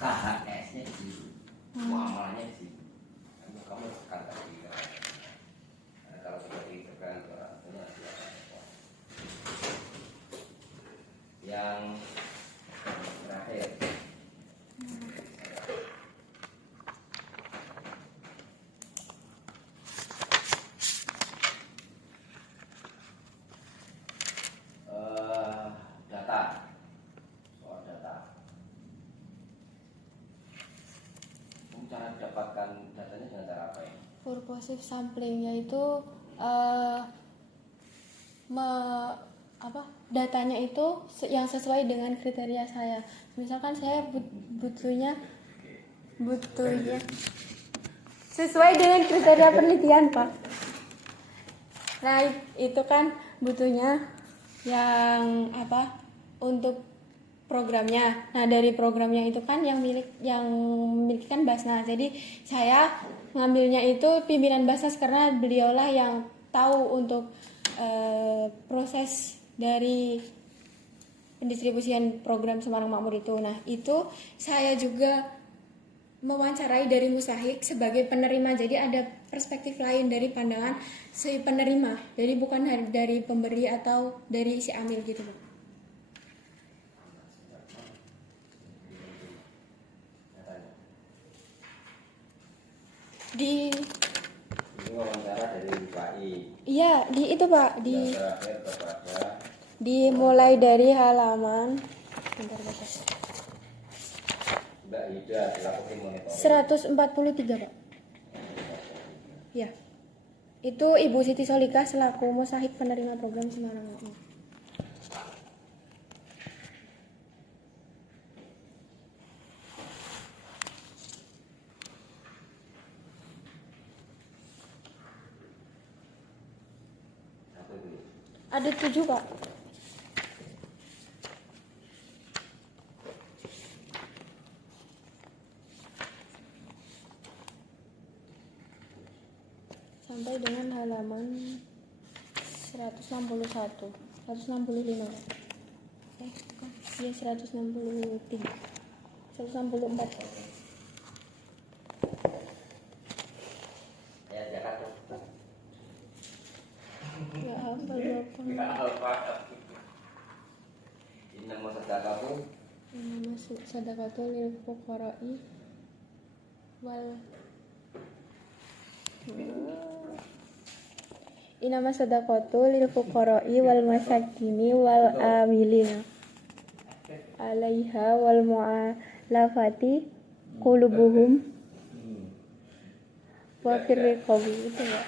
KHS-nya di situ, muamalahnya di situ. Kamu sekarang tadi kalau seperti tekan orangnya silakan. Yang terakhir. Data. Soal data. Kamu cara dapatkan datanya dengan cara apa ya? Purposive sampling, yaitu datanya itu yang sesuai dengan kriteria saya. Misalkan saya butuhnya sesuai dengan kriteria penelitian, Pak. Nah, itu kan butuhnya yang untuk programnya. Nah, dari programnya itu kan yang memiliki kan Basnas. Jadi saya ngambilnya itu pimpinan Basnas karena beliaulah yang tahu untuk proses dari pendistribusian program Semarang Makmur itu. Nah, itu saya juga mewawancarai dari Mustahik sebagai penerima. Jadi ada perspektif lain dari pandangan si penerima. Jadi bukan dari pemberi atau dari si amil gitu, Bu. Ini wawancara dari UKI. Iya, di itu, Pak, di terakhir kepada dimulai dari halaman bentar, Mbak Ida selaku tim monitoring 143, Pak. Ya. Itu Ibu Siti Solika selaku Mustahik penerima program Semarang Makmur. Ada 7, Pak. Sampai dengan halaman 161, 165. Iya 163, 164. ya Jakarta. Ya apa Bapak? Ini nama sedekahku. Nama sadaqatul lil fuqara'i wal Inama sadaqatul lil fuqara'i wal masakini wal amilina 'alaiha wal mu'allafati qulubuhum wa fir riqabi. Itu ya.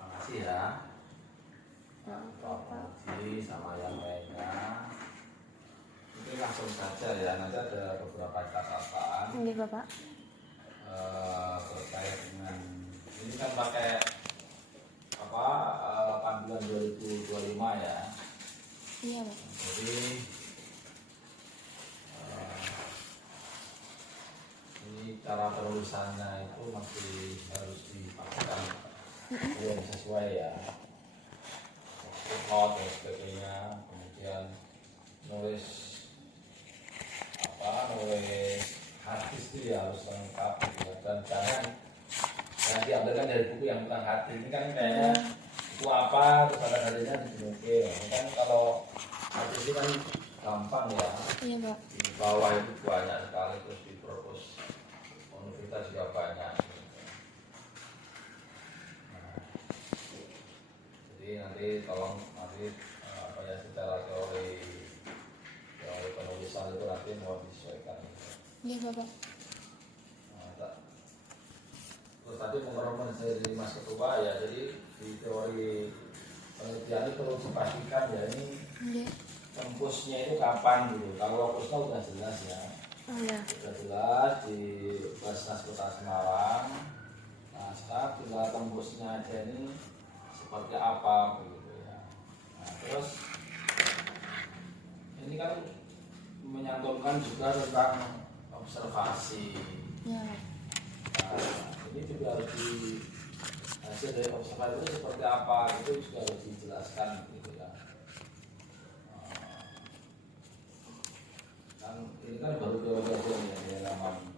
Makasih ya. Pak Muji sama yang lainnya. Ini langsung saja ya, nanti ada beberapa catatan. Ini Bapak. Terkait dengan ini kan pakai panduan 2025 ya. Iya, Pak. Jadi ini cara penulisannya itu masih harus dipastikan yang sesuai ya. Footnote dan sebagainya, kemudian nulis hadis itu ya harus lengkap gitu. Dan jangan diambilkan dari buku yang bukan hadis. Ini kan kayaknya buku apa terus ada hadisnya dimungkin. Kan kalau hadis ini kan gampang ya. Iya, Pak. Di bawah itu banyak sekali, terus di propos universitas juga banyak. Jadi nanti tolong secara teori penulisan itu nanti mau disesuaikan. Iya, Bapak. Terus tadi mengoreksi dari Mas Ketua ya, jadi di teori penelitian itu perlu dipastikan ya ini tempusnya itu kapan gitu. Kalau lokusnya udah jelas ya. Oh ya. Sudah jelas di Basnas Kota Semarang. Nah, fokusnya aja ini seperti apa begitu ya. Nah, terus ini kan menyantumkan juga tentang observasi. Ya. Nah, ini juga harus hasil dari observasi itu seperti apa itu juga harus dijelaskan gitu ya. Kan ini kan baru teori aja ya, ya namanya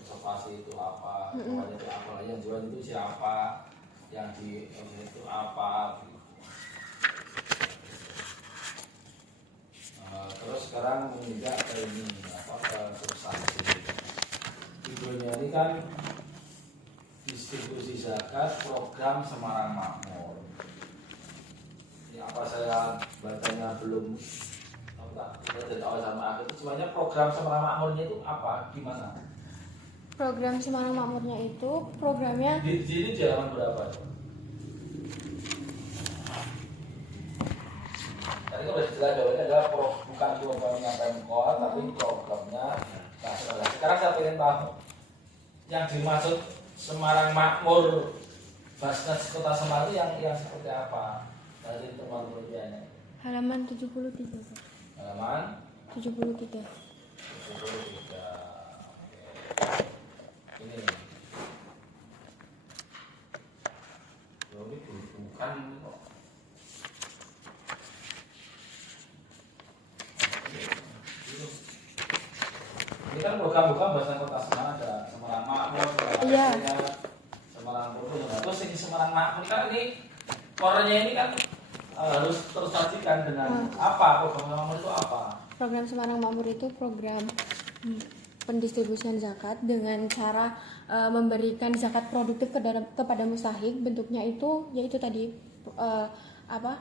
observasi itu apa, namanya itu apa, yang jual itu siapa, yang di itu apa gitu. Terus sekarang menginjak ke ini apa, ke substansi. Judulnya ini kan distribusi zakat program Semarang Makmur. Ini apa saya bacanya belum dari awal sama akhir itu sebenarnya program Semarang Makmurnya itu apa, gimana? Program Semarang Makmurnya itu programnya Di sini di halaman berapa? Tadi kan sudah jelas jawabannya adalah bukan programnya Pemkot tapi programnya nasional. Sekarang saya ingin tahu yang dimaksud Semarang Makmur Basnas Kota Semarang itu yang seperti apa dari teman penelitiannya? halaman 73, Pak. Halaman 73. 73. Ini. Loh, ini bukan kok. Ini kan program-program Basnas Kota Semarang ada Semarang Makmur, Iya. Semarang Bodo. Terus ini Semarang Makmur kan ini korenya ini kan harus terus sajikan dengan apa, program Makmur itu apa? Program Semarang Makmur itu program pendistribusian zakat dengan cara memberikan zakat produktif kepada mustahik. Bentuknya itu yaitu tadi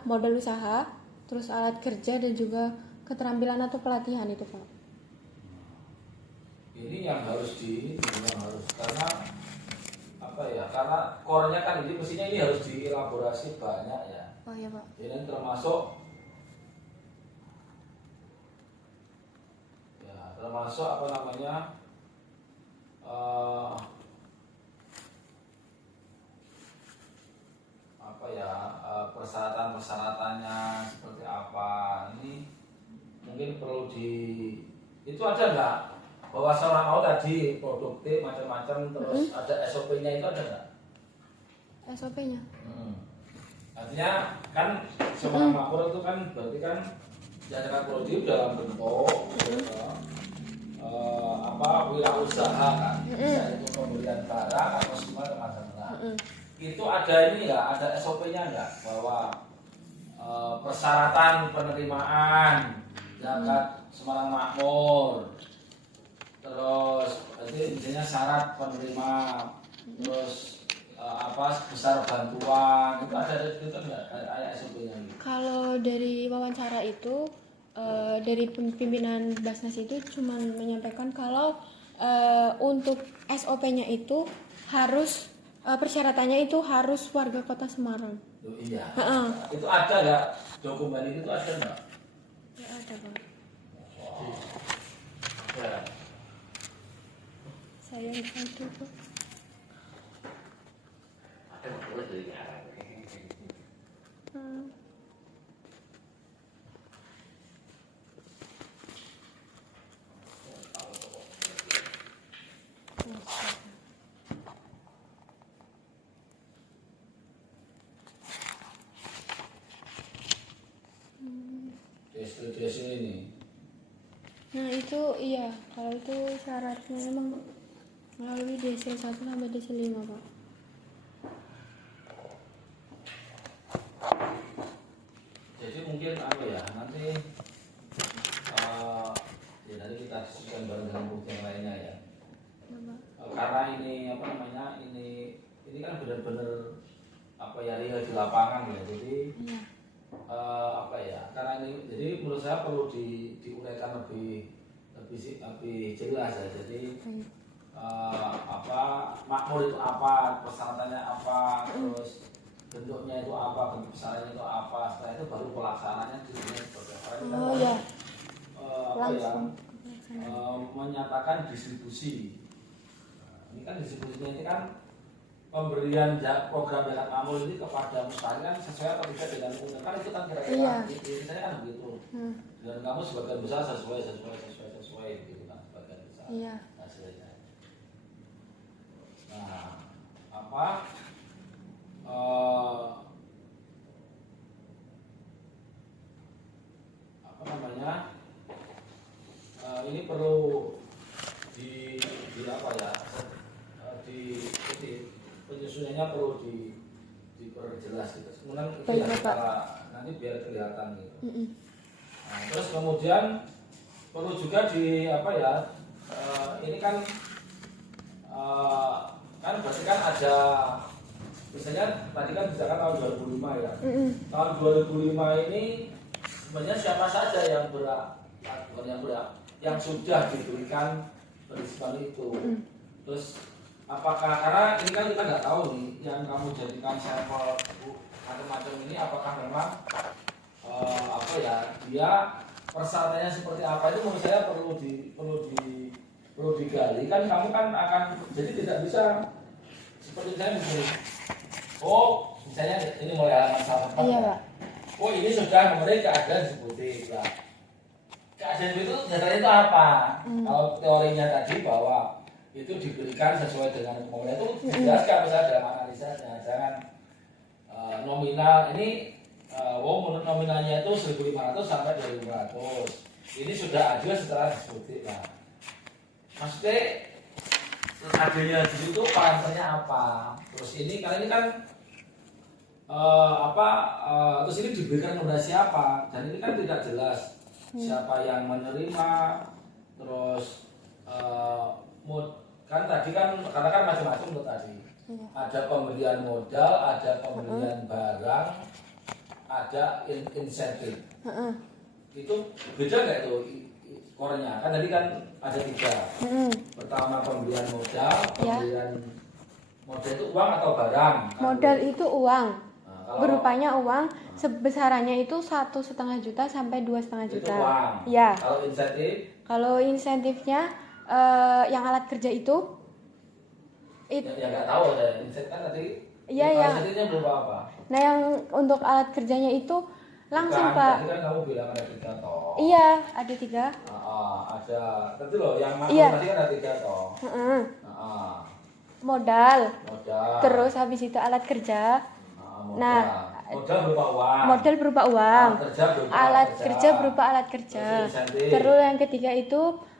modal usaha, terus alat kerja dan juga keterampilan atau pelatihan itu, Pak. Ini yang harus karena apa ya? Karena kornya kan ini mestinya ini harus dielaborasi banyak ya. Oh iya, Pak. Ini termasuk apa namanya persyaratan-persyaratannya seperti apa, ini mungkin perlu itu ada nggak bahwa seorang mau tadi produktif macam-macam terus ada SOP-nya itu ada nggak? SOP-nya. Artinya kan Semarang Makmur itu kan berarti kan zakat produktif dalam bentuk wirausaha kan, bisa itu pembelian barang atau semua macam-macam. Itu ada ini ya, ada SOP-nya nggak bahwa persyaratan penerimaan zakat Semarang Makmur, terus intinya syarat penerima, terus besar bantuan itu ada nggak, ada SOP-nya? Kalau dari wawancara itu dari pimpinan Basnas itu cuma menyampaikan kalau untuk SOP-nya itu harus persyaratannya itu harus warga Kota Semarang. Loh, iya. Itu ada nggak dokumen itu ada nggak? Ya ada, Bang. Ada. Saya itu, Pak. Ada betul dari arah. Desi ini. Nah itu iya, kalau itu syaratnya emang melalui DC 1 sampai DC 5, Pak. Jadi mungkin nanti nanti kita diskusikan bareng dengan bukti yang lainnya ya. Karena ini ini kan benar-benar real di lapangan ya. Jadi karena ini jadi menurut saya perlu diuraikan lebih jelas ya. Jadi makmur itu apa, persyaratannya apa, terus bentuknya itu apa, bentuk besarnya itu apa, setelah itu baru pelaksanaannya seperti apa. Menyatakan distribusi. Ini kan distribusinya ini kan pemberian program zakat mamul ini kepada mustahil kan sesuai atau tidak dengan umum kan itu kan kira-kira Iya. saya kan begitu. Dan kamu sebagian besar sesuai gitu kan sebagian besar Iya. hasilnya. Nah, apa apa namanya? Ini perlu di apa ya? Di penyusunannya perlu diperjelas gitu. Kemudian itu Baik, ya Bapak. secara nanti biar kelihatan gitu. Mm-mm. Nah, terus kemudian perlu juga di apa ya? Ini kan kan berarti kan ada misalnya tadi kan misalkan tahun 2005 ya. Tahun 2005 ini sebenarnya siapa saja yang bukan yang sudah diberikan perizinan itu. Terus apakah karena ini kan kita nggak tahu nih yang kamu jadikan sampel macam-macam ini apakah memang apa ya dia persyaratannya seperti apa itu menurut saya perlu digali kan kamu kan akan jadi tidak bisa seperti misalnya begini. Oh misalnya ini mulai halaman salah Iya, Pak. Oh ini sudah kemudian keadaan seperti ya. Keadaan itu dasarnya itu apa? Kalau teorinya tadi bahwa itu diberikan sesuai dengan pemerintah itu dijelaskan misalnya dalam analisanya jangan nominal ini nominalnya itu 1.500 sampai 2.500 ini sudah adil setelah disebut nah maksudnya adilnya di situ parameternya apa terus ini kali ini kan terus ini diberikan kepada siapa dan ini kan tidak jelas siapa yang menerima terus kan tadi kan karena kan macam-macam tuh tadi ada pemberian modal ada pemberian barang ada insentif itu beda nggak itu skornya kan tadi kan ada 3 pertama pemberian modal pemberian modal itu uang atau barang kan? Modal itu uang. Nah, Berupanya uang sebesarannya itu 1,5 juta sampai 2,5 itu juta. uang. Ya. Kalau insentif Kalau insentifnya yang alat kerja itu ya nggak tahu saya insentif kan tadi Iya, yang insentifnya berupa apa? nah yang untuk alat kerjanya itu langsung Bukan, Pak. tadi kan kamu bilang ada 3 toh. Iya, ada 3. Ada tentu loh yang makro Iya. tadi kan ada 3 toh. Modal. Modal. Terus habis itu alat kerja. Modal. Nah, modal berupa uang. Modal berupa uang. Alat kerja kerja. berupa alat kerja. Terus insentif. Terus yang ketiga itu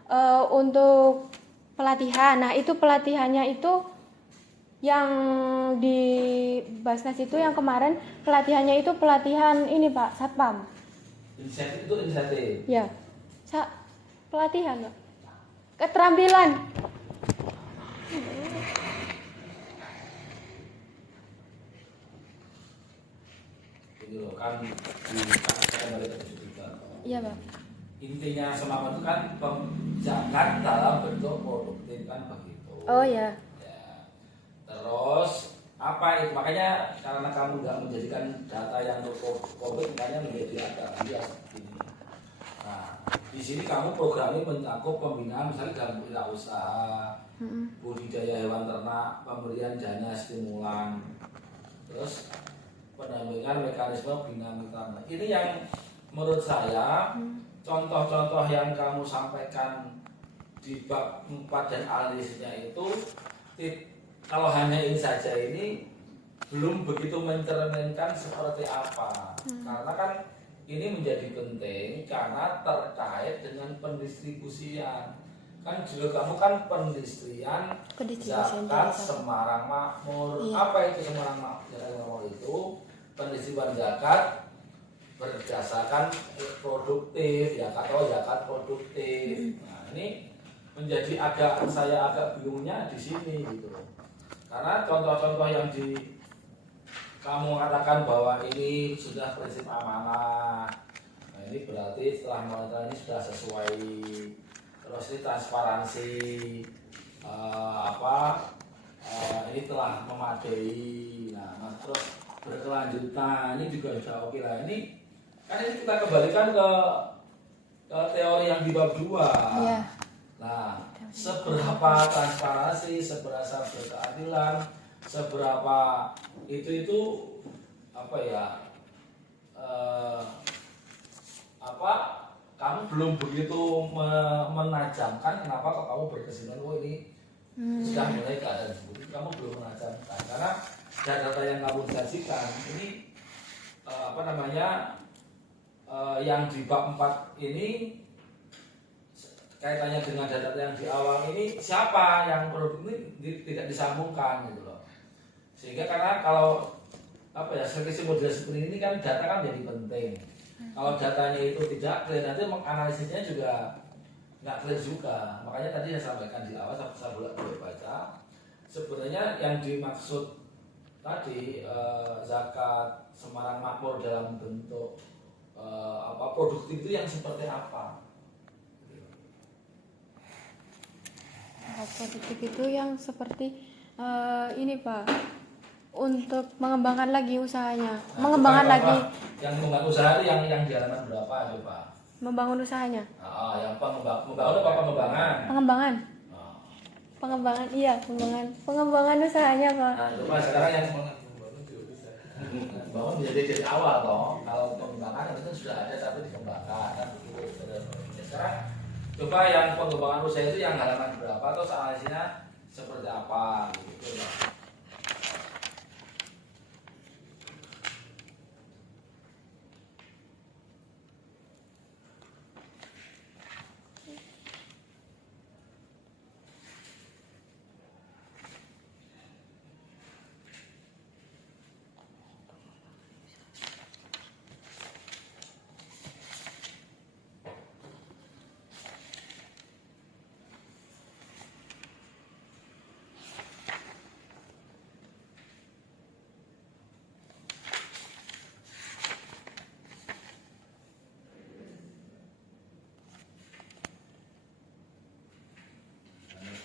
untuk pelatihan. Nah, itu pelatihannya itu yang di Basnas itu yang kemarin pelatihannya itu pelatihan ini Pak, Satpam. Insentif itu insentif. Ya. Pelatihan, Pak. Keterampilan. Ini loh kan kembali ke 73. Iya, Pak. Intinya selama itu kan zakat dalam bentuk produktif kan begitu. Oh ya. Terus apa itu makanya karena kamu nggak menjadikan data yang untuk COVID makanya menjadi agak bias begini. Nah di sini kamu programnya mencakup pembinaan misalnya dalam wirausaha, budidaya hewan ternak, pemberian dana stimulan, terus pendampingan mekanisme bina mitra. Ini yang menurut saya contoh-contoh yang kamu sampaikan di bab 4 dan analisisnya itu kalau hanya ini saja ini belum begitu mencerminkan seperti apa karena kan ini menjadi penting karena terkait dengan pendistribusian kan juga kamu kan pendistribusian zakat Semarang Makmur. Iya. Apa itu Semarang Makmur itu pendistribusian zakat berdasarkan produktif ya atau zakat produktif. Nah ini menjadi saya agak bingungnya di sini gitu. Karena contoh-contoh yang kamu katakan bahwa ini sudah prinsip amanah, nah ini berarti setelah monitor ini sudah sesuai, terus ini transparansi, ini telah memadai, nah terus berkelanjutan ini juga sudah oke lah. Ini kan ini kita kembalikan ke teori yang di bab 2. Iya. Nah, seberapa transparansi, seberapa berkeadilan, seberapa itu apa ya, apa kamu belum begitu menajamkan, kenapa kok kamu berkesimpulan oh ini sudah mulai keadaan seperti itu, kamu belum menajamkan karena data yang kamu sajikan ini apa namanya, yang di bab 4 ini kaitannya dengan data yang di awal ini, siapa yang produk ini tidak disambungkan gitu loh. Sehingga karena kalau apa ya, seperti model seperti ini kan data kan jadi penting. Kalau datanya itu tidak clear, nanti menganalisisnya juga nggak clear juga. Makanya tadi saya sampaikan di awal, saya boleh baca sebenarnya yang dimaksud tadi zakat Semarang Makmur dalam bentuk apa produktif itu yang seperti apa? Produktif itu yang seperti ini Pak, untuk mengembangkan lagi usahanya, mengembangkan lagi. Yang membangun usaha itu yang di halaman berapa coba? Membangun usahanya. Yang membangun apa pengembangan? Pengembangan. Pengembangan, iya pengembangan usahanya Pak. Nah coba sekarang yang bangun jadi awal toh. Kalau pengembangan itu sudah ada tapi dikembangkan kan begitu. Sekarang coba yang pengembangan usaha itu yang halaman berapa atau analisisnya seperti apa gitu.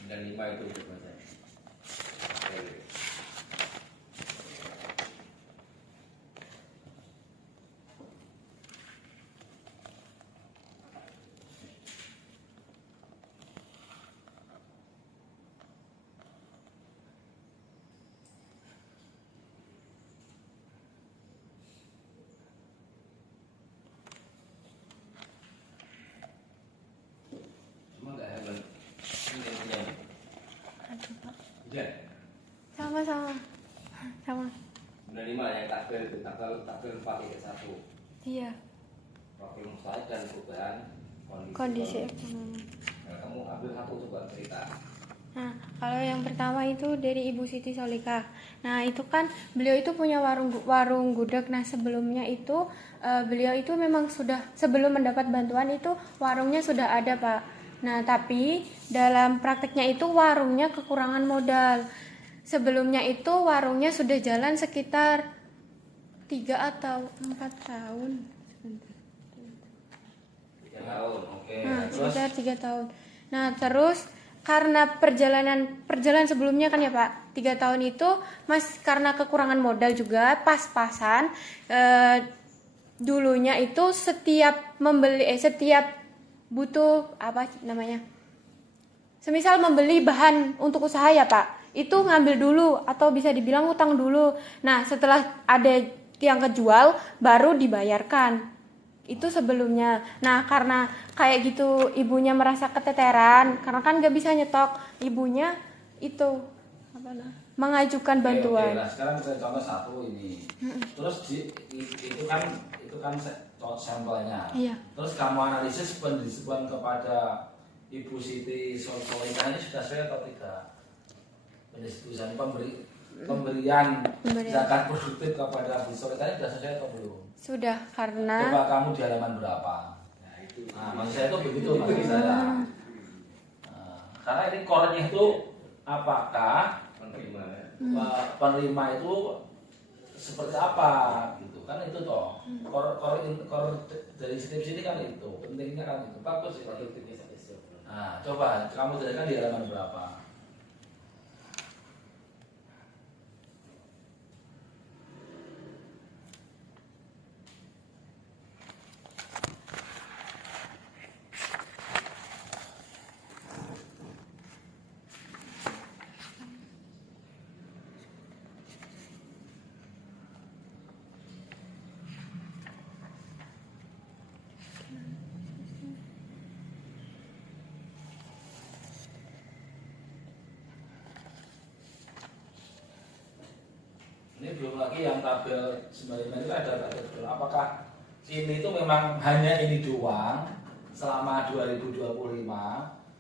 Dan 5 itu sebenarnya. Cuma nggak ada hujan. Sama. 95 yang takbir itu takbir 4 ke 1. Iya. Problem saya dan perubahan Kondisi ekonomi. Nah, kamu ambil satu coba cerita. Nah, kalau yang pertama itu dari Ibu Siti Solika. Nah, itu kan beliau itu punya warung gudeg. Nah, sebelumnya itu beliau itu memang sudah sebelum mendapat bantuan itu warungnya sudah ada, Pak. Nah, tapi dalam prakteknya itu warungnya kekurangan modal. Sebelumnya itu warungnya sudah jalan sekitar 3 atau 4 tahun. 3 tahun, oke. Nah, Terus sekitar 3 tahun. Nah, terus karena perjalanan sebelumnya kan ya Pak, 3 tahun itu karena kekurangan modal juga pas-pasan, dulunya itu setiap butuh apa namanya, semisal membeli bahan untuk usaha ya Pak, itu ngambil dulu atau bisa dibilang utang dulu. Nah, setelah ada yang kejual baru dibayarkan. Itu sebelumnya. Nah, karena kayak gitu ibunya merasa keteteran karena kan gak bisa nyetok, ibunya itu mengajukan bantuan. Oke, nah sekarang saya contoh satu ini. Terus itu kan sampelnya. Iya. Terus kamu analisis pendisiplinan kepada Ibu Siti Solika ini sudah sesuai atau tidak? Pendisiplinan pemberian zakat produktif kepada Ibu Solika ini sudah sesuai atau belum? Sudah, karena Coba kamu di halaman berapa? Nah, maksud saya itu begitu maksud saya. Nah, karena ini core-nya itu apakah penerima itu seperti apa gitu kan, itu toh core dari skripsi ini kan itu pentingnya kan itu bagus ya. Nah, coba kamu jelaskan di halaman berapa? Ini belum lagi yang tabel 95 itu ada tabel. Apakah ini itu memang hanya ini doang selama 2025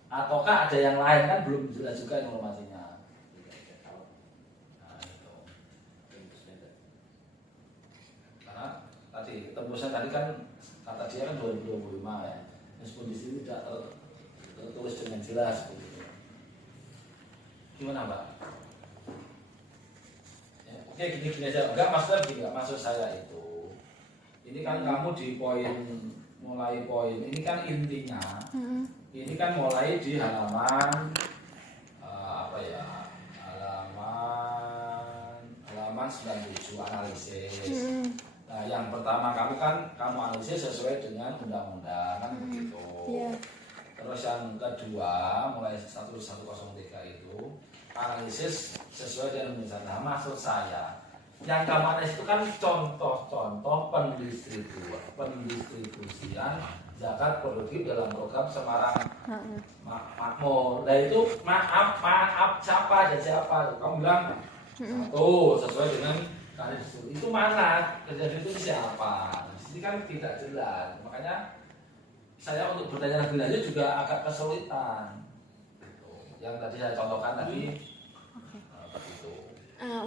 ataukah ada yang lain, kan belum jelas juga informasinya. Nah, itu. Karena tadi tembusnya tadi kan kata dia kan 2025 ya. Meskipun di sini tidak tertulis dengan jelas begitu. Gimana Mbak? Ya, oke gini aja. Enggak maksudnya begini, enggak maksud saya itu. Ini kan kamu di mulai poin. Ini kan intinya. Ini kan mulai di halaman apa ya? Halaman 97 analisis. Nah, yang pertama kamu analisis sesuai dengan undang-undang kan begitu. Iya. Terus yang kedua mulai 1103 itu analisis sesuai dengan undang-undang. Nah, maksud saya yang kamu analisis itu kan contoh-contoh pendistribusian zakat produktif dalam program Semarang Makmur. Nah itu maaf siapa dan siapa? Kamu bilang satu sesuai dengan itu mana kejadian itu siapa? Di sini kan tidak jelas, makanya saya untuk bertanya lebih lanjut juga agak kesulitan. Gitu. Yang tadi saya contohkan tadi. Begitu.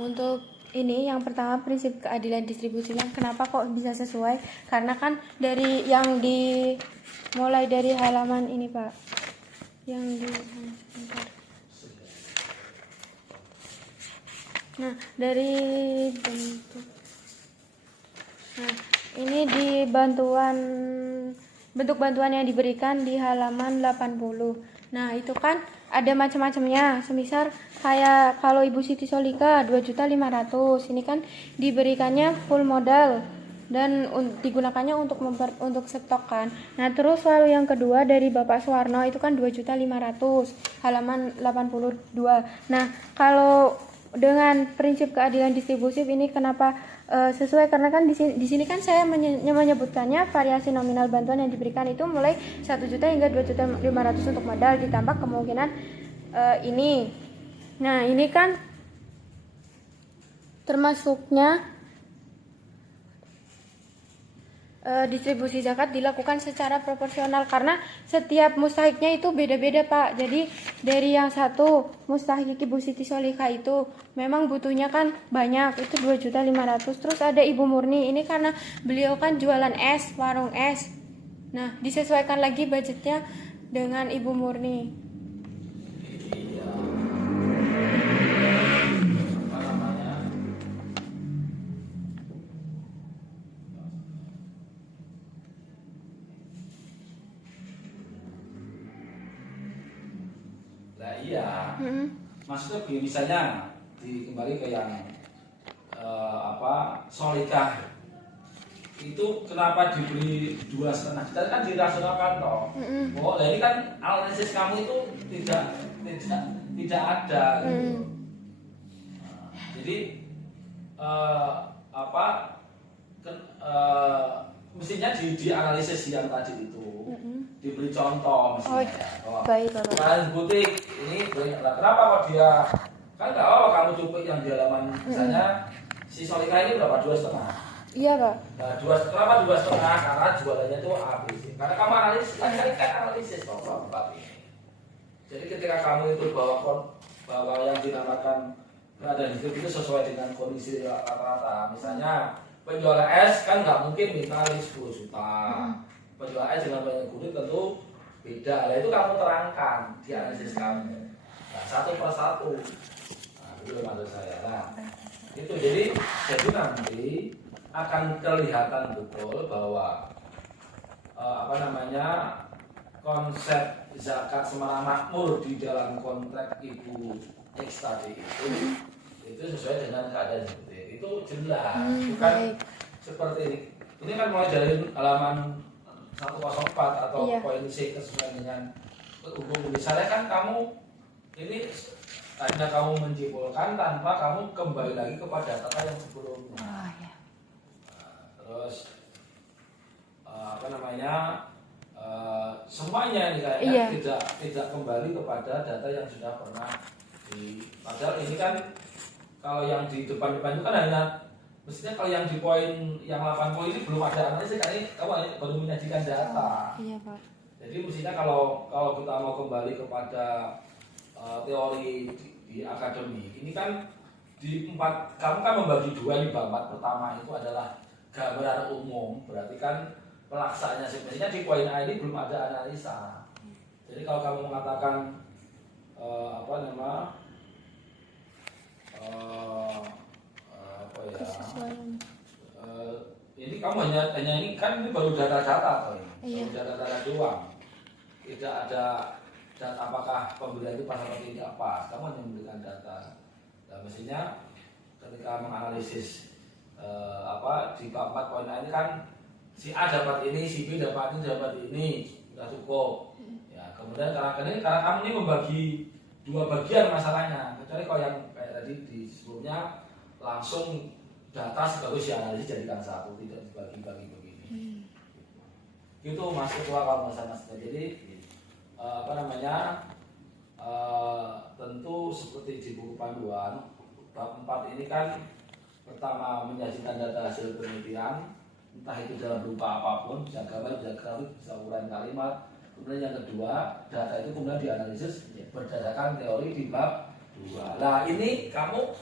Untuk ini yang pertama prinsip keadilan distribusinya kenapa kok bisa sesuai? Karena kan dari yang mulai dari halaman ini Pak, yang sebentar. Nah, dari bentuk. Nah, ini di bentuk bantuan yang diberikan di halaman 80. Nah, itu kan ada macam-macamnya. Semisal kayak kalau Ibu Siti Solika 2.500.000. Ini kan diberikannya full modal dan digunakannya untuk stok kan. Nah, terus lalu yang kedua dari Bapak Suwarno itu kan 2.500.000 halaman 82. Nah, kalau dengan prinsip keadilan distribusi ini kenapa sesuai, karena kan di sini kan saya menyebutkannya variasi nominal bantuan yang diberikan itu mulai 1 juta hingga 2.500.000 untuk modal ditambah kemungkinan ini. Nah, ini kan termasuknya distribusi zakat dilakukan secara proporsional karena setiap mustahiknya itu beda-beda Pak. Jadi dari yang satu mustahik Ibu Siti Solika itu memang butuhnya kan banyak, itu 2.500.000. Terus ada Ibu Murni, ini karena beliau kan jualan es, warung es. Nah, disesuaikan lagi budgetnya dengan Ibu Murni. Iya, maksudnya misalnya kembali ke yang Solika itu kenapa diberi 2,5 juta kan dirasionalkan toh. Oh, nah ini kan analisis kamu itu tidak ada. Gitu. Nah, jadi mestinya dianalisis yang tadi itu. Diberi contoh misalnya. Baik, Bapak. Kalian butik ini kenapa kok dia kan nggak apa kamu cupik yang di halaman misalnya si Solika ini berapa 2,5? Iya Pak. Nah, kenapa 2,5? Karena jualannya itu ABC. Karena kamu analisis Bapak ini. Jadi ketika kamu itu bahwa yang dinamakan keadaan hidup itu sesuai dengan kondisi rata-rata. Misalnya penjual es kan nggak mungkin minta 10 juta. Penjual es dengan banyak kulit tentu beda. Nah, itu kamu terangkan di analisis kamu. Nah, satu persatu. Nah, itu maksud saya. Nah, itu jadi nanti akan kelihatan betul bahwa konsep zakat Semarang Makmur di dalam konteks Ibu X tadi itu sesuai dengan keadaan seperti itu jelas. Bukan seperti ini kan mulai dari halaman 104 atau poin C kesesuaian dengan hukum. Misalnya kan kamu ini hanya kamu menyimpulkan tanpa kamu kembali lagi kepada data yang sebelumnya. Terus semuanya ini kayaknya tidak kembali kepada data yang sudah pernah padahal ini kan kalau yang di depan-depan itu kan hanya mestinya kalau yang di poin yang 8 poin ini belum ada analisis kan ini kamu baru menyajikan data. Iya Pak. Jadi mestinya kalau kita mau kembali kepada teori di akademik ini kan di 4 kamu kan membagi 2 di bab 4 pertama itu adalah gambaran umum, berarti kan pelaksanya sebenarnya di poin A ini belum ada analisa. Jadi kalau kamu mengatakan apa ya Kesesuaian. ini kamu hanya ini kan ini baru data-data atau ini Iya. baru data-data doang, tidak ada dan apakah pembelian itu pas atau tidak pas, kamu hanya memberikan data. Nah, mestinya ketika menganalisis di bab 4 poin A ini kan si A dapat ini, si B dapat ini sudah cukup. Ya, kemudian karena kamu ini membagi 2 bagian masalahnya. Kecuali kalau yang kayak tadi di sebelumnya langsung data sebagus dianalisis jadikan 1, tidak dibagi-bagi begini. Itu Mas Ketua kalau Mas. Jadi tentu seperti di buku panduan bab 4 ini kan pertama menyajikan data hasil penelitian, entah itu dalam berupa apapun, bisa gambar, bisa grafik, bisa uraian kalimat. Kemudian yang kedua, data itu kemudian dianalisis berdasarkan teori di bab 2. Nah ini kamu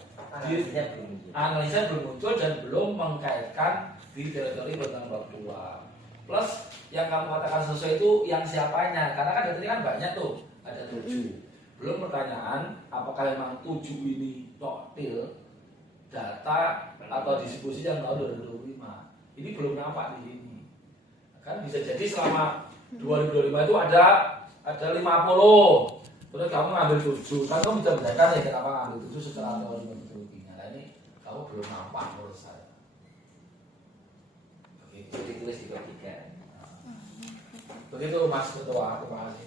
analisa belum muncul dan belum mengkaitkan di teori tentang bab 2. Plus yang kamu katakan sesuai itu yang siapanya, karena kan data ini kan banyak tuh, ada 7. Belum pertanyaan apakah memang 7 ini total data atau distribusi yang tahun 2025. Ini belum nampak di sini. Kan bisa jadi selama 2025 itu ada 50. Terus kamu ngambil 7. Kan kamu bisa bedakan ya kenapa ngambil 7 secara teori metodologinya. Nah ini kamu belum nampak menurut saya. Itu ditulis di bab 3. Begitu Mas Ketua, terima kasih.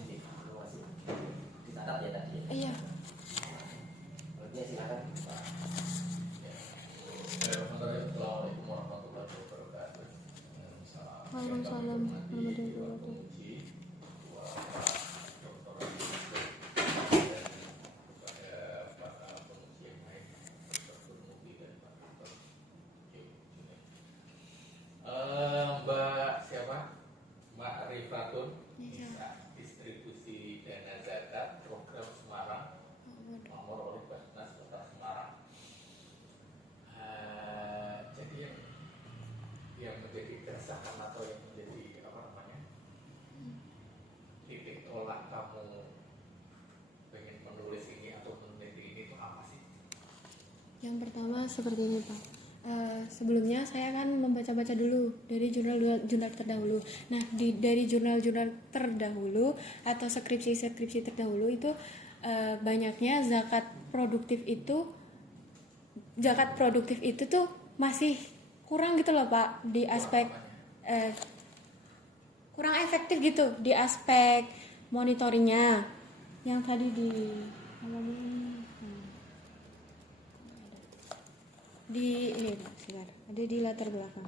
Dicatat ya tadi. Iya. Oke, silakan. Assalamualaikum warahmatullahi wabarakatuh. Waalaikumsalam warahmatullahi wabarakatuh. Mbak siapa? Mbak Rifatun, Iya. distribusi dana zakat program Semarang, nomor oleh Basnas Kota Semarang. Jadi yang menjadi keresahan atau yang menjadi titik tolak kamu pengen menulis ini atau meneliti ini itu apa sih? Yang pertama seperti ini Pak. Sebelumnya saya kan membaca-baca dulu dari jurnal terdahulu. Nah, dari jurnal-jurnal terdahulu atau skripsi terdahulu itu banyaknya zakat produktif itu tuh masih kurang gitu loh Pak, di aspek kurang efektif gitu di aspek monitoringnya yang tadi di ini sebentar, ada di latar belakang.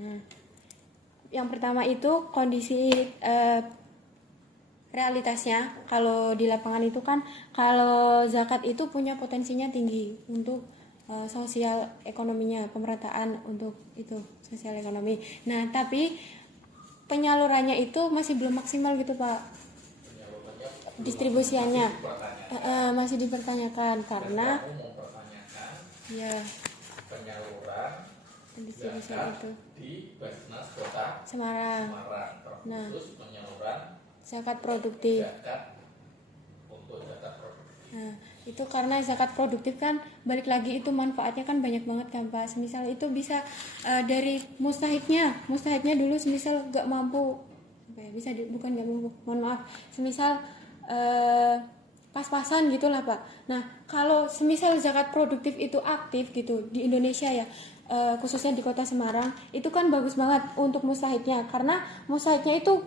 Nah, yang pertama itu kondisi realitasnya. Kalau di lapangan itu kan kalau zakat itu punya potensinya tinggi untuk sosial ekonominya, pemerataan untuk itu sosial ekonomi. Nah, tapi penyalurannya itu masih belum maksimal gitu Pak. Distribusiannya masih dipertanyakan karena ya penyaluran pendistribusian itu di Basnas Kota Semarang. Nah, terkhusus penyaluran zakat produktif. zakat untuk zakat produktif. Nah, itu karena zakat produktif kan balik lagi itu manfaatnya kan banyak banget kan Pak. Semisal itu bisa dari mustahiknya dulu semisal nggak mampu, bukan nggak mampu, mohon maaf. Semisal pas-pasan gitulah Pak. Nah, kalau semisal zakat produktif itu aktif gitu di Indonesia ya, khususnya di Kota Semarang, itu kan bagus banget untuk mustahiknya karena mustahiknya itu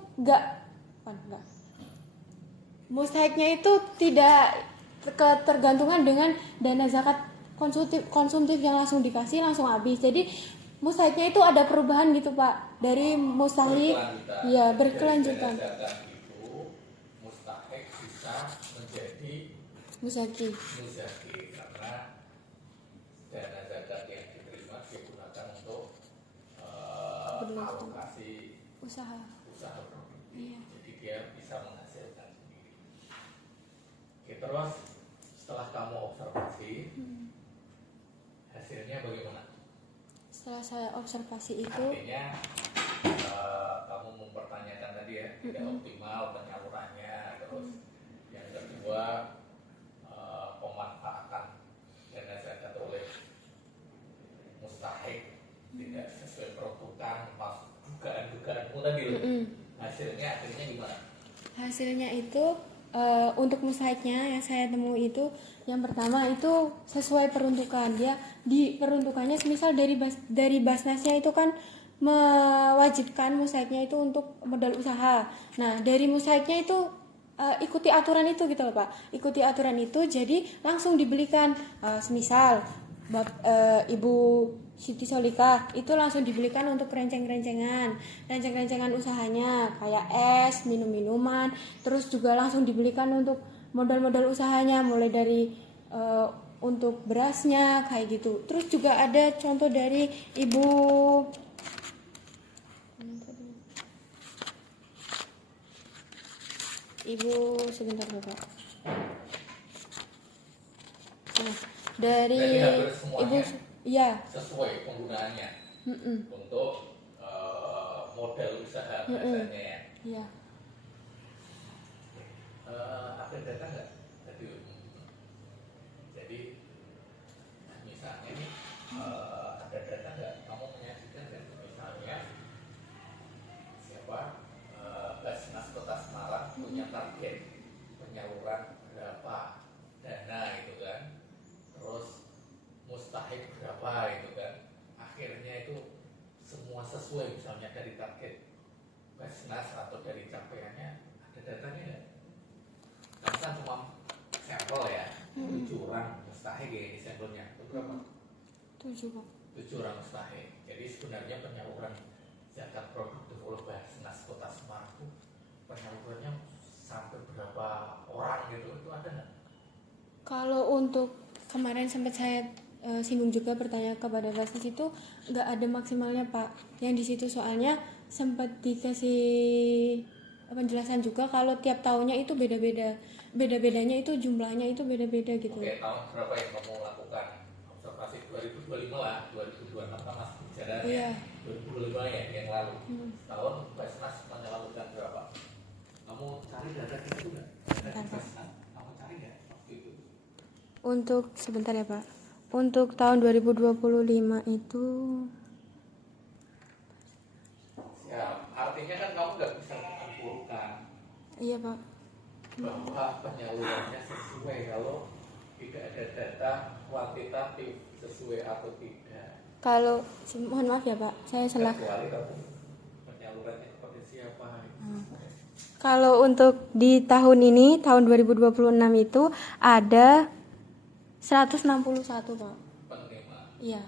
mustahiknya itu tidak ketergantungan dengan dana zakat konsumtif yang langsung dikasih langsung habis. Jadi mustahiknya itu ada perubahan gitu Pak, dari mustahik berkelanjutan. Zakat itu mustahik bisa menjadi Muzaki. muzaki, karena dana zakat yang diterima digunakan untuk alokasi Usaha. usaha produktif. Iya. Jadi dia bisa menghasilkan sendiri. Oke, terus setelah kamu observasi, hasilnya bagaimana? Setelah saya observasi itu, Artinya kamu mempertanyakan tadi ya, tidak optimal penyalurannya, terus yang kedua pemanfaatan dana zakat oleh mustahik tidak sesuai peruntukan, dugaan-dugaanmu tadi loh. Hasilnya akhirnya gimana? hasilnya itu untuk mustahiknya yang saya temui itu yang pertama itu sesuai peruntukan. Dia di peruntukannya semisal dari Basnasnya itu kan mewajibkan mustahiknya itu untuk modal usaha. Nah, dari mustahiknya itu ikuti aturan itu gitu loh Pak. Ikuti aturan itu jadi langsung dibelikan semisal Ibu Siti Solika itu langsung dibelikan untuk renceng-rencengan usahanya kayak es, minum-minuman, terus juga langsung dibelikan untuk modal-modal usahanya mulai dari untuk berasnya kayak gitu. Terus juga ada contoh dari Ibu sebentar Bapak. Nah, dari Berarti hampir semuanya Ibu iya. sesuai penggunaannya untuk modal usaha biasanya ya. Iya. Ada data nggak? Jadi misalnya nih ada data nggak? Kamu menyajikan nggak? Misalnya siapa Basnas Kota Semarang punya target penyaluran berapa dana gitu kan? Terus mustahik berapa gitu kan? Akhirnya itu semua sesuai misalnya dari target Basnas atau dari capaiannya, ada datanya nggak? Karena kan cuma sampel ya, 7 orang mustahik ya ini sampelnya. Itu berapa? 7 Pak. 7 orang mustahik. Jadi sebenarnya penyaluran zakat produktif oleh Basnas Kota Semarang itu penyalurannya sampai berapa orang gitu, itu ada nggak? Kalau untuk kemarin sempat saya singgung juga bertanya kepada Basnas itu nggak ada maksimalnya Pak. Yang di situ soalnya sempat dikasih penjelasan juga kalau tiap tahunnya itu beda-beda. Beda-bedanya itu jumlahnya itu beda-beda gitu. Oke, tahun berapa yang kamu lakukan observasi? 2025 lah, 2026 kan masih bicara Iya. ya. 2025 ya yang lalu. Tahun Basnas menyalurkan berapa? Kamu cari data itu nggak? Data Basnas, kamu cari nggak waktu itu? Untuk sebentar ya Pak. Untuk tahun 2025 itu Ya, artinya kan kamu nggak bisa menyimpulkan iya Pak. bahwa penyalurannya sesuai kalau tidak ada data kuantitatif sesuai atau tidak. Kalau mohon maaf ya Pak, saya salah. Kecuali kamu penyalurannya kepada siapa? Kalau untuk di tahun ini, tahun 2026 itu ada 161 Pak. Penerima Iya.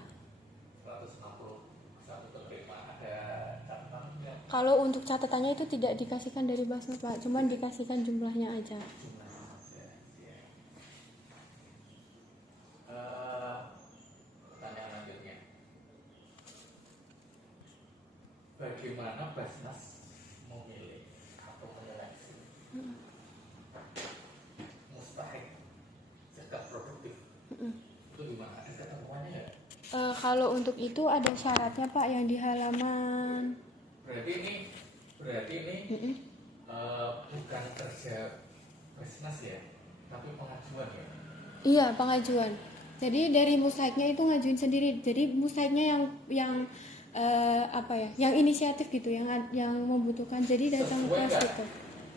161 penerima, ada catatannya Kalau untuk catatannya itu tidak dikasihkan dari Basnas Pak, cuman dikasihkan jumlahnya aja. jumlahnya saja. Ya. Pertanyaan lanjutnya, bagaimana Basnas memilih atau menyeleksi mustahik zakat produktif? Itu gimana? Ada ketentuannya nggak? Kalau untuk itu ada syaratnya Pak yang di halaman. Berarti ini bukan kerja Basnas ya, tapi pengajuan ya. Iya, pengajuan. Jadi dari mustahiknya itu ngajuin sendiri. Jadi mustahiknya yang apa ya? Yang inisiatif gitu, yang membutuhkan. Jadi datang Sesuai ke nggak? situ.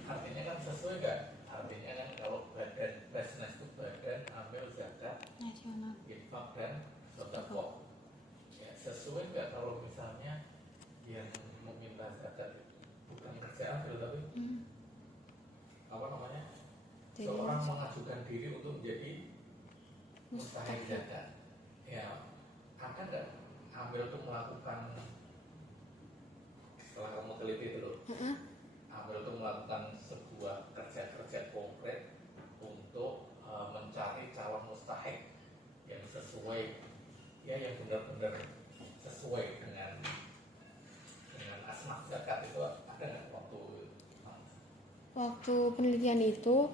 Artinya kan sesuai nggak? Artinya kan kalau badan Basnas itu badan amil zakat, Nasional. infak dan sedekah. Ya, sesuai nggak kalau misalnya yang meminta zakat bukan kerja amil tapi apa namanya? Jadi Seorang mengajukan diri untuk menjadi mustahik zakat. Ya, akan nggak ambil itu melakukan setelah kamu teliti itu loh, ambil itu melakukan sebuah kerja-kerja konkret untuk surveinya yang benar-benar sesuai dengan asnaf zakat itu ada nggak waktu penelitian itu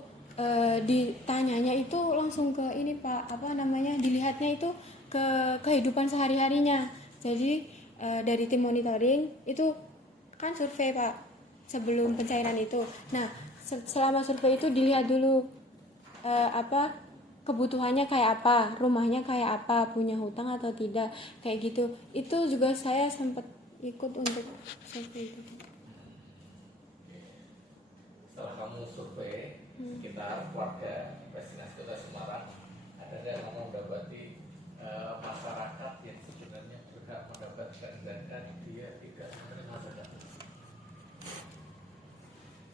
ditanyanya itu langsung ke ini Pak, apa namanya, dilihatnya itu ke kehidupan sehari-harinya. Jadi dari tim monitoring itu kan survei Pak sebelum pencairan itu. Nah selama survei itu dilihat dulu apa kebutuhannya kayak apa, rumahnya kayak apa, punya hutang atau tidak, kayak gitu. Itu juga saya sempat ikut untuk survei itu. Setelah kamu survei sekitar warga destinasi Kota Semarang, ada nggak kamu mendapati masyarakat yang sebenarnya berhak mendapatkan zakat dia tidak menerima zakat?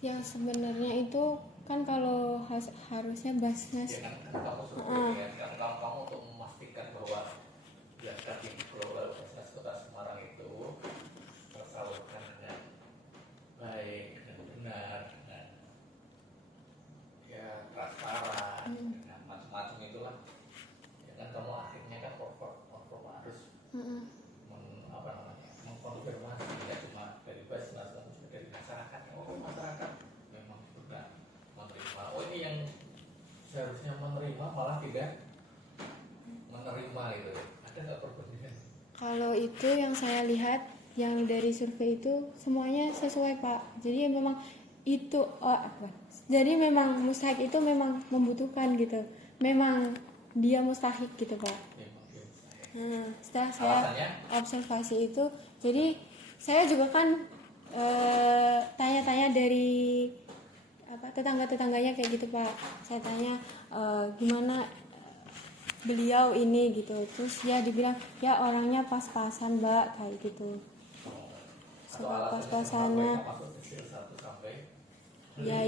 Ya sebenarnya itu kan kalau harusnya Basnas. Ya kan kamu survei kan kamu untuk memastikan bahwa zakat yang dikelola oleh Basnas Kota Semarang itu tersalurkan dengan baik dan benar, dengan ya transparan, dengan macam-macam itulah. Ya kan kamu akhirnya kan harus mengkonfirmasi ya cuma dari Basnas tapi juga dari masyarakat. Oh masyarakat memang sudah menerima. Oh ini yang seharusnya menerima malah tidak menerima gitu. Ada nggak perbedaan? Kalau itu yang saya lihat yang dari survei itu semuanya sesuai Pak. Jadi memang itu jadi memang mustahik itu memang membutuhkan gitu. Memang dia mustahik gitu Pak. Nah, setelah saya Alasannya? observasi itu, jadi saya juga kan tanya-tanya dari tetangga-tetangganya kayak gitu Pak. Saya tanya gimana beliau ini gitu, terus ya dibilang ya orangnya pas-pasan Mbak kayak gitu. Suka pas-pasannya ya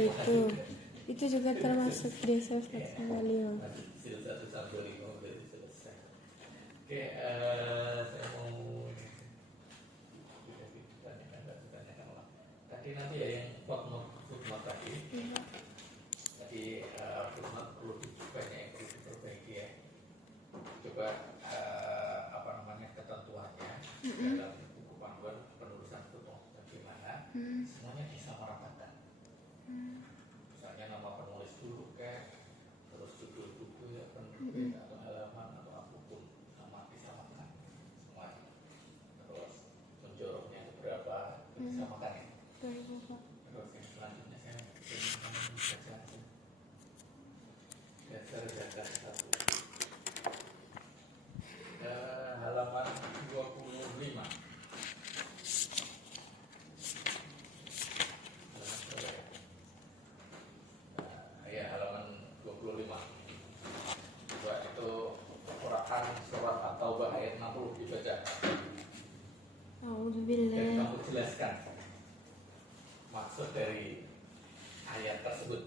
itu juga termasuk desa 1 sampai 5. Oke, saya mau tadi nanti ya yang footnote tadi. Tadi footnote perlu banyak yang perlu diperbaiki ya. Coba apa namanya ketentuannya dalam buku panduan penulisan footnote bagaimana semuanya disamaratakan. Misalnya nama penulis dulu kayak terus judul buku ya penerbit atau halaman atau apapun sama disamakan semuanya. Terus menjoroknya berapa disamakan ya. Terus yang selanjutnya saya baca dasar zakat 1 halaman 25. Ya halaman 25. Coba itu Quran surat At-Taubah ayat 60 dibaca. Alhamdulillah. Dan kamu jelaskan maksud dari ayat tersebut.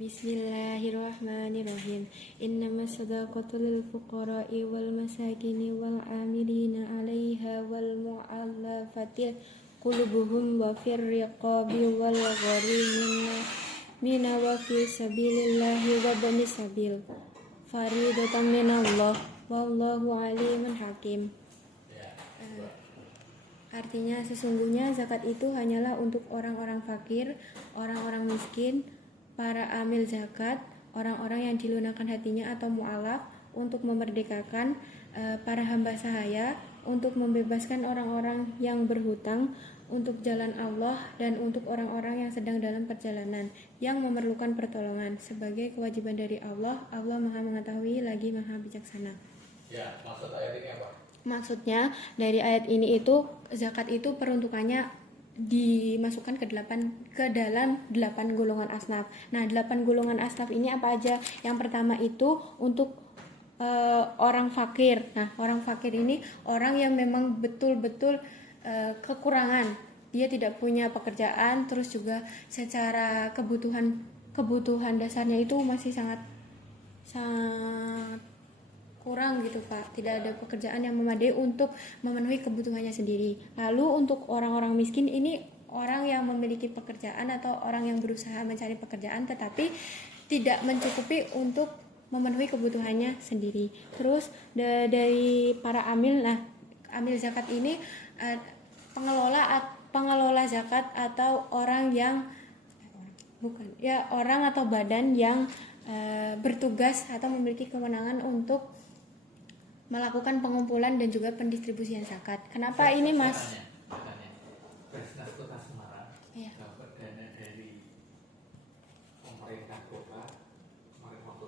Bismillahirrahmanirrahim. Innamas shadaqatu lil fuqara'i wal masakini wal 'amilina 'alaiha wal mu'allafati qulubuhum wa fir riqabi wal gharimina wa fi sabilillahi wa bani sabil faridatan minallah wallahu alimun hakim. Artinya sesungguhnya zakat itu hanyalah untuk orang-orang fakir, orang-orang miskin, para amil zakat, orang-orang yang dilunakkan hatinya atau mu'alaf, untuk memerdekakan para hamba sahaya, untuk membebaskan orang-orang yang berhutang untuk jalan Allah, dan untuk orang-orang yang sedang dalam perjalanan yang memerlukan pertolongan sebagai kewajiban dari Allah. Allah Maha Mengetahui lagi Maha Bijaksana. Ya, maksud ayat ini apa? Maksudnya dari ayat ini itu zakat itu peruntukannya dimasukkan ke dalam 8 golongan asnaf. Nah, 8 golongan asnaf ini apa aja? Yang pertama itu untuk orang fakir. Nah, orang fakir ini orang yang memang betul-betul kekurangan. Dia tidak punya pekerjaan, terus juga secara kebutuhan dasarnya itu masih sangat kurang gitu Pak, tidak ada pekerjaan yang memadai untuk memenuhi kebutuhannya sendiri. Lalu untuk orang-orang miskin ini orang yang memiliki pekerjaan atau orang yang berusaha mencari pekerjaan tetapi tidak mencukupi untuk memenuhi kebutuhannya sendiri. Terus dari para amil, nah amil zakat ini pengelola zakat atau orang yang orang atau badan yang bertugas atau memiliki kewenangan untuk melakukan pengumpulan dan juga pendistribusian zakat. Kenapa ini Mas? Basnas Kota Semarang Iya. dapat dana dari pemerintah kota. Kemarin waktu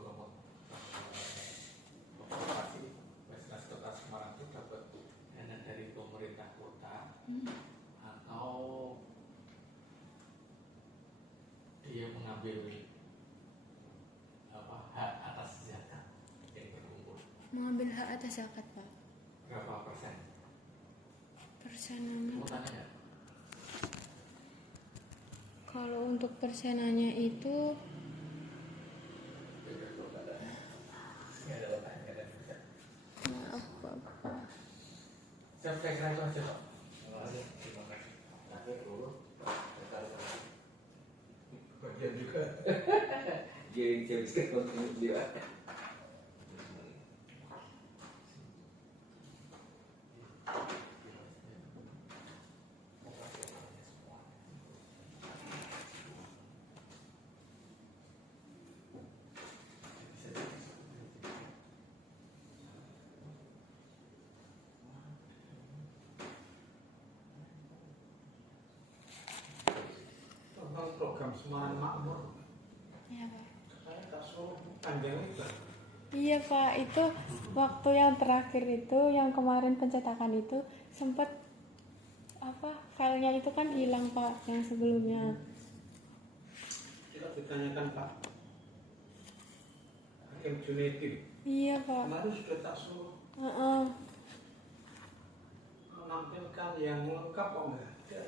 operasi Basnas Kota Semarang itu dapat dana dari pemerintah kota atau dia mengambil hak atas zakat yang berkumpul. Mengambil hak atas zakat, Pak. Berapa persen? Persenannya. Mau tanya nggak? Kalau untuk persenannya itu maaf Bapak. Saya kira itu aja Pak. Bagian juga. Jadi saya bisa kontinus dia. Tentang program Semarang Makmur, Iya, Pak. saya tak suruh panjang itu. Iya, Pak. Itu waktu yang terakhir itu, yang kemarin pencetakan itu sempat filenya itu kan hilang, Pak, yang sebelumnya. Tidak ditanyakan Pak Hakim Junaidi. Iya, Pak. Kemarin sudah tak suruh Heeh. menampilkan yang lengkap kok enggak ada.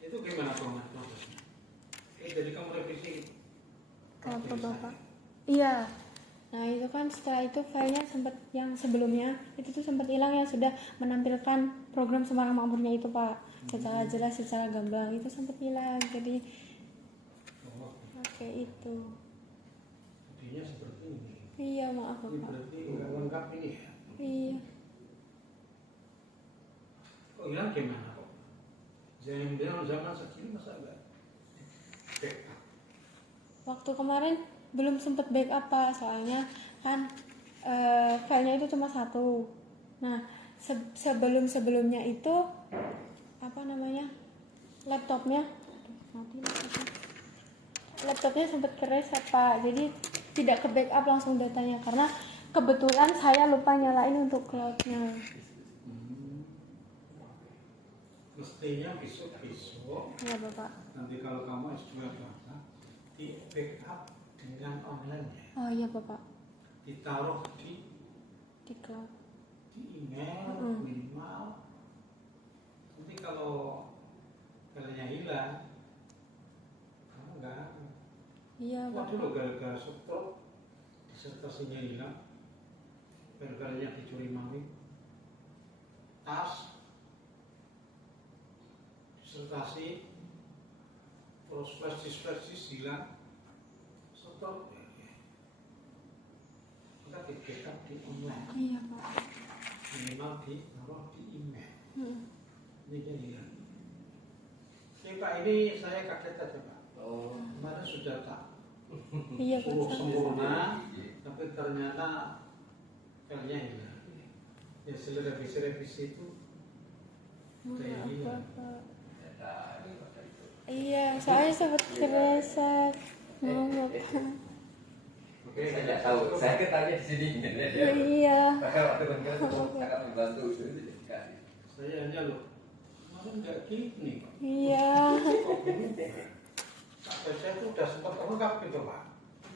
Itu gimana prosesnya? Jadi kamu revisi Apa Bapak? Iya. Nah itu kan setelah itu filenya sempat yang sebelumnya itu tuh sempat hilang yang sudah menampilkan program Semarang Makmurnya itu Pak, secara jelas, secara gamblang itu sempat hilang. Jadi oke itu. Jadinya seperti ini. Iya maaf Ini Bapak. berarti enggak lengkap ini ya? Iya. Kok hilang gimana kok? Zaman segini masa enggak backup? Waktu kemarin belum sempat backup Pak, soalnya kan filenya itu cuma satu. Nah sebelumnya itu laptopnya sempat kereset Pak, jadi tidak ke backup langsung datanya karena kebetulan saya lupa nyalain untuk cloudnya. Mestinya besok Ya Bapak. nanti kalau kamu S2 bahasa di backup dengan online ya, Oh iya Bapak, ditaruh di cloud. email minimal. Nanti kalau filenya hilang, kamu nggak. Iya Waktu Bapak. dulu gara-gara stroke disertasinya hilang, filenya dicuri mami, tas, disertasi, terus flash disk hilang, stroke. Kita di backup di online, Iya Pak. minimal ditaruh di email. Ini dia hilang. Oke Pak, ini saya kaget aja Pak. Kemarin sudah tak Iya suruh Pak. sempurna, tapi ternyata filenya hilang. Ya hasil revisi itu Maaf hilang. Bapak. Iya, soalnya sempat kereset. Maaf Bapak. Oke, saya tidak tahu. Saya ketanya di sini. Iya. Maka waktu kan sangat membantu itu dikasih. Saya hanya loh, kemarin nggak gini. Iya. Pak baca itu udah sempat lengkap gitu Pak,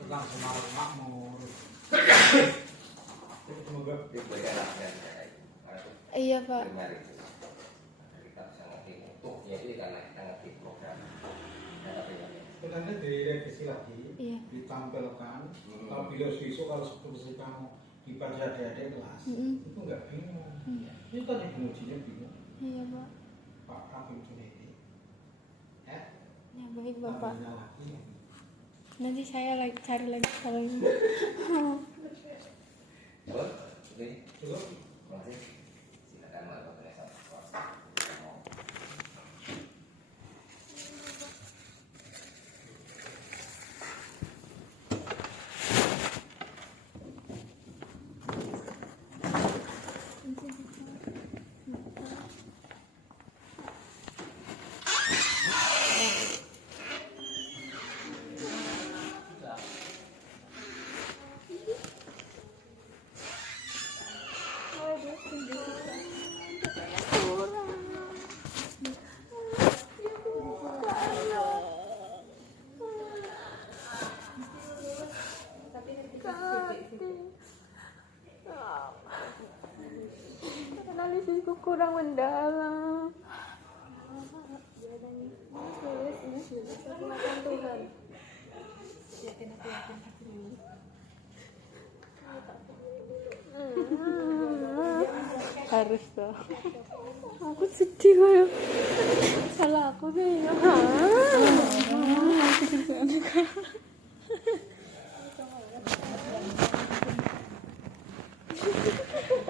tentang Semarang Makmur. Semoga Itu berjalan dan Iya Pak. dengar itu. Kita bisa ngerti utuhnya itu karena kita ngerti program. sebenarnya direvisi lagi, Iya. ditampilkan. Kalau besok kalau seperti kamu dibaca adik-adik kelas, itu nggak bingung. Ini tadi pengujinya bingung. Iya Pak. Pak Hakim Junaidi, ya, Ya baik Bapak. tambahnya lagi. Nanti saya lagi cari lagi kalau ini. Betul? Oke. Cukup. Terima kasih. Silakan Mbak Vanessa. Analisisku kurang mendalam. Aku makan Tuhan. Harus dong. Aku sedih kayak salah aku kayaknya.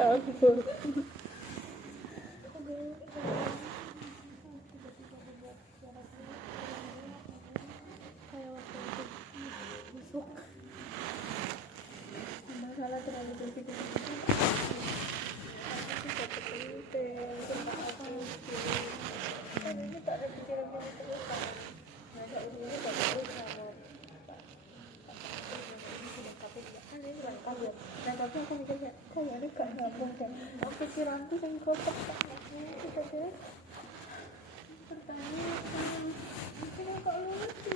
Aku masalah terlalu berpikir ini tak ada pikiran terus ada ujungnya tak terus nah tapi aku mikirnya kayaknya gak nyambung kan pikiranku yang kotak kita deh pertanyaan kenapa lucu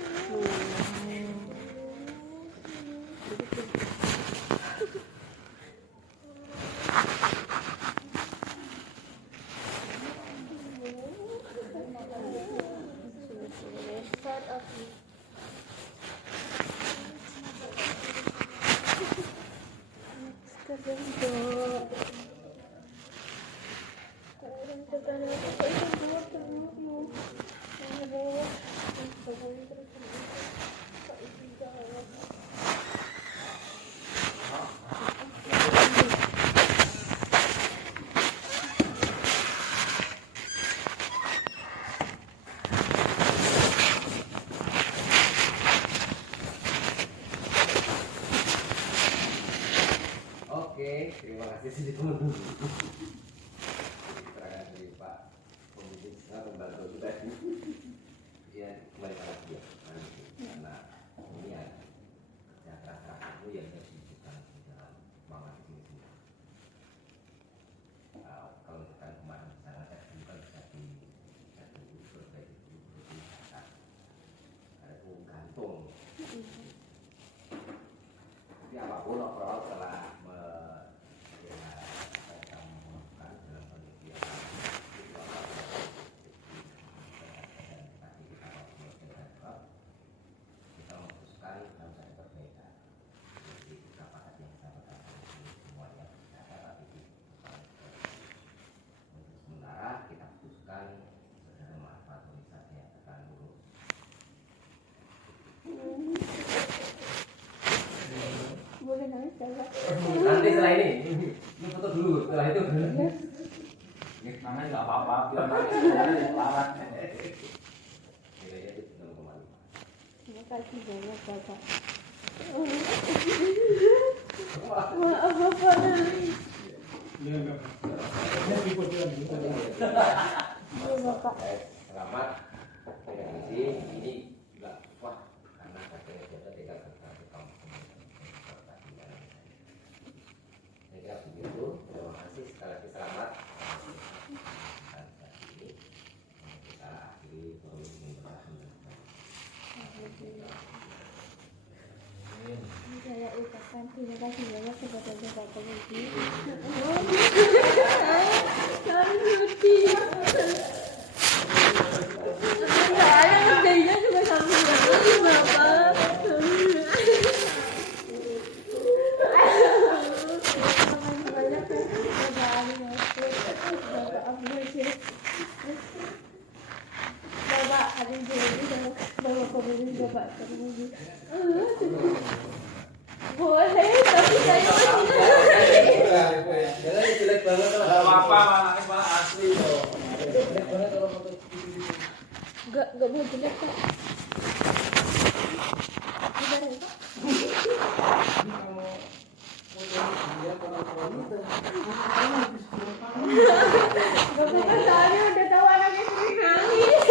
Oke, terima kasih sudah menunggu. Keterangan dari Pak Pemimpin pembantu kita ini. Dia kembali ke dia karena ini ada kerja keras itu yang harus ditunjukkan di dalam semangat ini. Kalau kita kemarin bicara tadi kan bisa diperbaiki ada gantung. Tapi apapun overall setelah boleh nangis gak? Nanti setelah ini foto dulu, setelah itu Namanya nggak apa-apa, biar nangis parah. nilainya itu 0,5. Terima kasih banyak Bapak. Wah. Maaf Bapak. Dia enggak. Dia tipe dia. Iya Bapak. Selamat ini juga wah karena kakek kita tidak tertarik kamu. Saya kira begitu. Terima kasih sekali lagi selamat. Kita akhiri forum ini Saya ucapkan terima kasih banyak kepada Bapak Komisi. Saya kerjanya juga sama Bapak. Banyak Bapak ada jadi Bapak Komisi Bapak Komisi. Boleh, tapi saya masih Jangan jelek banget kalau Gak apa-apa, malah asli loh. jelek banget kalau foto gitu. Gak mau jelek kok. Gimana ya, Pak? Ini kalau foto dia kalau foto Gak apa-apa, soalnya udah tahu anaknya sering nangis.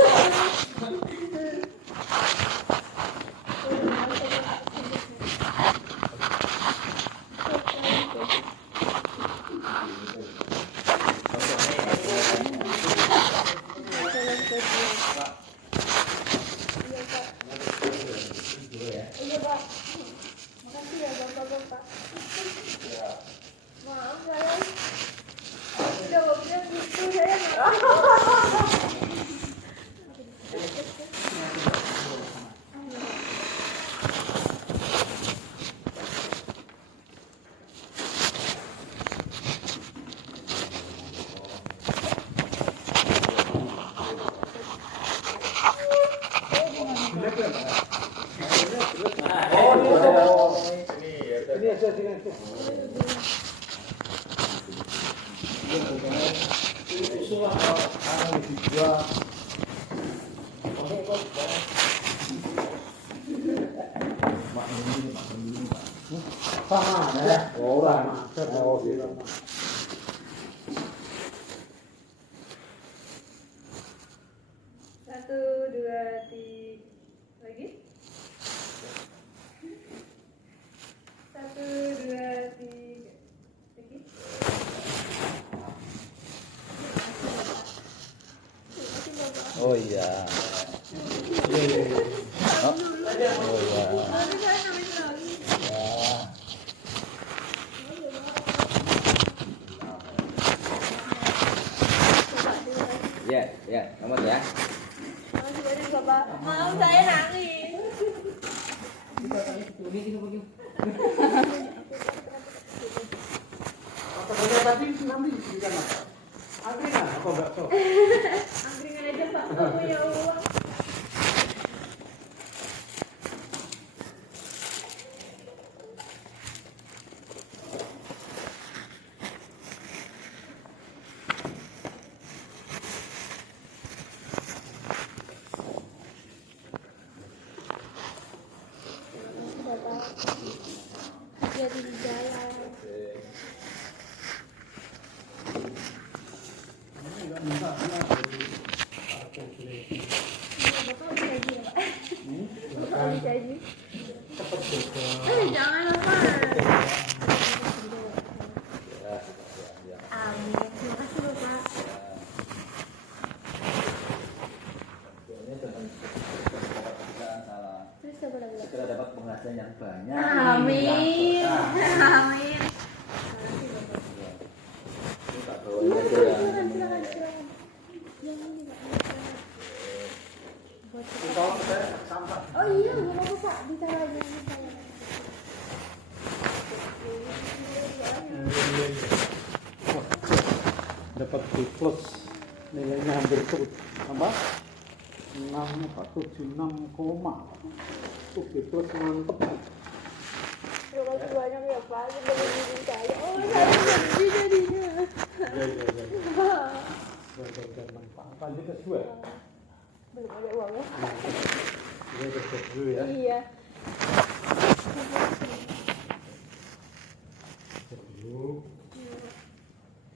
Iya, Pak. Makasih ya, Bapak-bapak. Maaf, saya jawabnya gitu, saya maaf. jelek ya Pak? Ini aja sini aja. Usulan kalau dijual. Sama ya, orang. Oh, gitu. Satu, dua, tiga. Lagi? Satu, dua, tiga. Lagi? Terima kasih, Bapak. Oh iya. Oh iya. Tapi saya nangis lagi. Ya, ya, selamat ya. Makasih banyak, Bapak. Maaf, saya nangis. Apa saja tadi nanti diberikan apa? Angkringan apa bakso? Angkringan aja, Pak. Nggak punya uang. Bapak, hati-hati di jalan. Ini enggak minta dia dari partai Sulawesi. Iya, Bapak bisa aja ya, Pak. Bapak Silakan bisa aja. cepat juga. Jangan lupa. Amin. Terima kasih, Bapak. Terus apa lagi? Segera dapat penghasilan yang banyak. Amin. Amin. Kita bawa aja Silakan, yang silakan, silakan. Yang ini, Pak. Buat cepat. Tolong saya sampah. Oh iya, nggak apa-apa, Pak. Ditaruh aja ini saya. Wah, dapat B plus, nilainya hampir terus tambah 6 koma. Itu B plus mantep. Terima kasih banyak ya, Pak. Sudah membimbing saya. Oh, saya sedih jadinya. Ya, manfaat lanjut ke dua. Belum ada uangnya. Dia kerja dulu ya. Iya. Kerja dulu.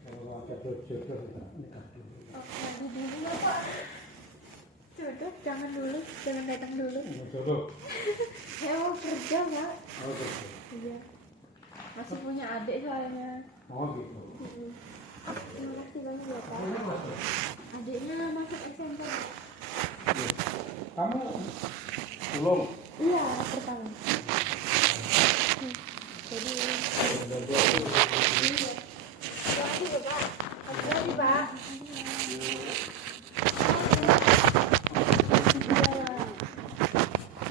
Kalau ada jodoh nikah dulu. Oh, mandi dulu ya, Pak. Jodoh, jangan dulu. Jangan datang dulu. Mau jodoh. Saya mau kerja, Pak. Oh kerja. Iya. Masih punya adik soalnya. Oh gitu. Terima kasih banyak ya, Pak. Adiknya masuk SMP. Kamu belum? Iya, pertama. Jadi, iya. Terima kasih ya, Pak. Terima kasih, Pak. Iya.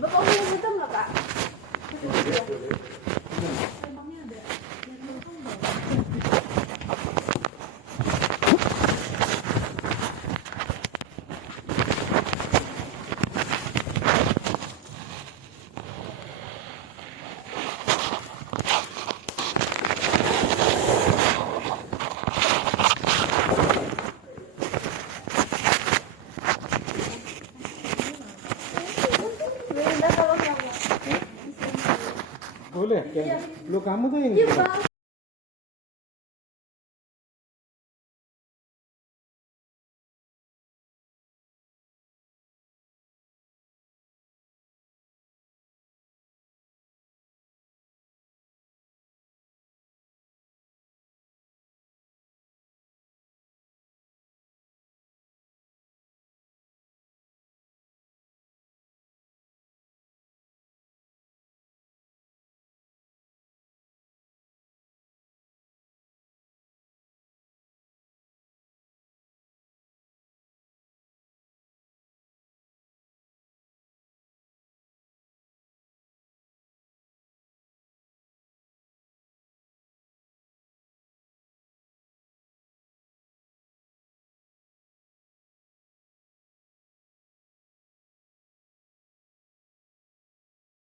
Bapak punya foto nggak, Pak? Emangnya ada? Yang belakang nggak? Boleh? Lu kamu tuh yang Iya, Bang.